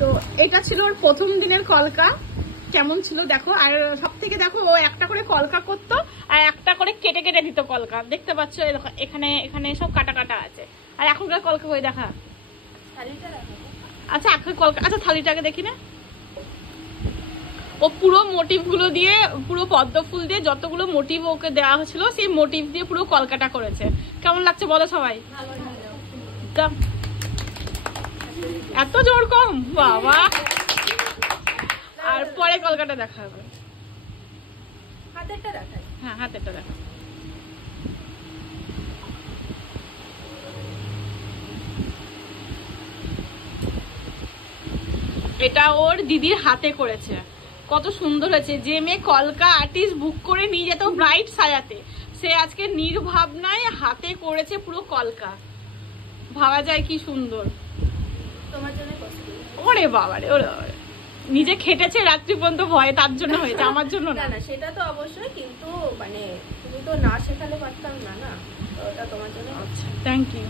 তো এটা ছিল ওর প্রথম দিনের কলকা। কেমন ছিল দেখো। আর সব থেকে দেখো, ও একটা করে কলকা করতো আর একটা করে কেটে কেটে দিত কলকা। দেখতে পাচ্ছ এখানে এখানে সব কাটা কাটা আছে। আর এখনকার কলকা হয়ে দেখা। আচ্ছা এখন কলকা, আচ্ছা থালিটাকে দেখি না। ও পুরো মোটিভ গুলো দিয়ে, পুরো পদ্ম ফুল দিয়ে যতগুলো মোটিভ ওকে দেওয়া হয়েছিল সেই মোটিভ দিয়ে পুরো কলকাটা করেছে। কেমন লাগছে বলো সবাই? এত জোর কম বাবা। আর পরে কলকাতা দেখা হবে। হ্যাঁ হাতেরটা দেখা। এটা ওর দিদির হাতে করেছে, কত সুন্দর হয়েছে। যে মেয়ে কলকা আর্টিস্ট বুক করে নিয়ে যেত ব্রাইট সাজাতে, সে আজকে নির্ভাবনায় হাতে করেছে পুরো কলকা। ভাবা যায় কি সুন্দর। তোমার জন্য ওরে বাবারে, ওরে বাবারে, নিজে খেটেছে রাত্রি পর্যন্ত ভয়ে, তার জন্য হয়েছে, আমার জন্য না। না সেটা তো অবশ্যই, কিন্তু মানে তুমি তো না শেখালে পারতাম না, না ওটা তোমার জন্য। আচ্ছা থ্যাংক ইউ।